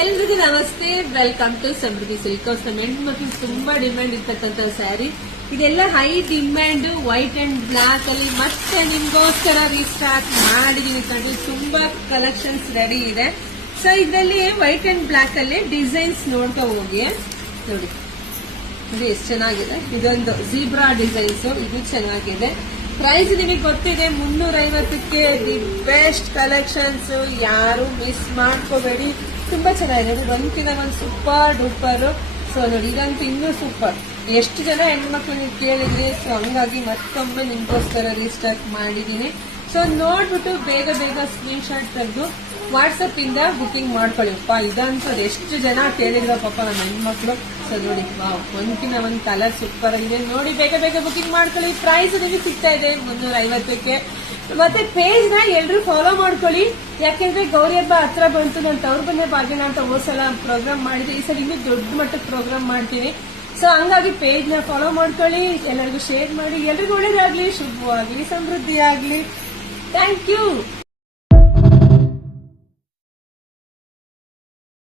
ಎಲ್ರಿಗೂ ನಮಸ್ತೆ, welcome to Samruddhi silk house. ನಮ್ಮ ಹೆಣ್ಮಕ್ಳು ತುಂಬಾ ಡಿಮ್ಯಾಂಡ್ ಇರ್ತಕ್ಕಂಥ ಸ್ಯಾರಿ ಇದೆಲ್ಲ high demand. White and black ಅಲ್ಲಿ ಮತ್ತೆ ನಿಮ್ಗೋಸ್ಕರ ರೀಸ್ಟಾಕ್ ಮಾಡಿದೀನಿ ಕಣ್ರಿ. ತುಂಬಾ ಕಲೆಕ್ಷನ್ಸ್ ರೆಡಿ ಇದೆ. ಸೊ ಇದರಲ್ಲಿ ವೈಟ್ ಅಂಡ್ ಬ್ಲಾಕ್ ಅಲ್ಲಿ ಡಿಸೈನ್ಸ್ ನೋಡ್ಕೊ ಹೋಗಿ ನೋಡಿ. ಇದು ಎಷ್ಟು ಚೆನ್ನಾಗಿದೆ. ಇದೊಂದು ಜೀಬ್ರಾ ಡಿಸೈನ್ಸ್, ಇದು ಚೆನ್ನಾಗಿದೆ. ಪ್ರೈಸ್ ನಿಮಗೆ ಗೊತ್ತಿದೆ, 350ಕ್ಕೆ ದಿ ಬೆಸ್ಟ್ ಕಲೆಕ್ಷನ್ಸ್. ಯಾರು ಮಿಸ್ ಮಾಡ್ಕೋಬೇಡಿ, ತುಂಬಾ ಚೆನ್ನಾಗಿದೆ. ಒಂದ್ಕಿಂತ ಒಂದು ಸೂಪರ್ ಡೂಪರ್. ಸೊ ನೋಡಿ, ಇದಂತೂ ಇನ್ನೂ ಸೂಪರ್. ಎಷ್ಟು ಜನ ಹೆಣ್ಮಕ್ಳು ನೀವು ಕೇಳಿದ್ರಿ, ಸೊ ಹಂಗಾಗಿ ಮತ್ತೊಮ್ಮೆ ನಿಮ್ಗೋಸ್ಕರ ರೀಸ್ಟಾಕ್ ಮಾಡಿದೀನಿ. ಸೊ ನೋಡ್ಬಿಟ್ಟು ಬೇಗ ಬೇಗ ಸ್ಕ್ರೀನ್ ಶಾಟ್ ತೆಗೆದು ವಾಟ್ಸಪ್ ಇಂದ ಬುಕಿಂಗ್ ಮಾಡ್ಕೊಳ್ಳಿಪ್ಪ. ಇದಂತೂ ಎಷ್ಟು ಜನ ಕೇಳಿದ್ರು ಪಾಪ ನಮ್ಮ ಹೆಣ್ಮಕ್ಳು. ಸೊ ನೋಡಿ, ಒಂದ್ಕಿಂತ ಒಂದ್ ಕಲರ್ ಸೂಪರ್ ಆಗಿದೆ. ನೋಡಿ, ಬೇಗ ಬೇಗ ಬುಕಿಂಗ್ ಮಾಡ್ಕೊಳ್ಳಿ. ಪ್ರೈಸ್ ನಿಮಗೆ ಸಿಗ್ತಾ ಇದೆ 350ಕ್ಕೆ. ಮತ್ತೆ ಪೇಜ್ ನ ಎಲ್ರು ಫಾಲೋ ಮಾಡ್ಕೊಳ್ಳಿ. ಯಾಕೆಂದ್ರೆ ಗೌರಿ ಹಬ್ಬ ಹತ್ರ ಬಂತು. ನಾನು ತವ್ರ ಬಂದೆ ಭಾಗ್ಯನ ಅಂತ ಹೋದ್ಸಲ ಪ್ರೋಗ್ರಾಮ್ ಮಾಡಿದೆ. ಈ ಸಲ ಇನ್ನೂ ದೊಡ್ಡ ಮಟ್ಟಕ್ಕೆ ಪ್ರೋಗ್ರಾಮ್ ಮಾಡ್ತೀನಿ. ಸೊ ಹಂಗಾಗಿ ಪೇಜ್ ನ ಫಾಲೋ ಮಾಡ್ಕೊಳ್ಳಿ, ಎಲ್ಲರಿಗೂ ಶೇರ್ ಮಾಡಿ. ಎಲ್ರಿಗೂ ಒಳ್ಳೇದಾಗ್ಲಿ, ಶುಭವಾಗ್ಲಿ, ಸಮೃದ್ಧಿ ಆಗ್ಲಿ. Thank you.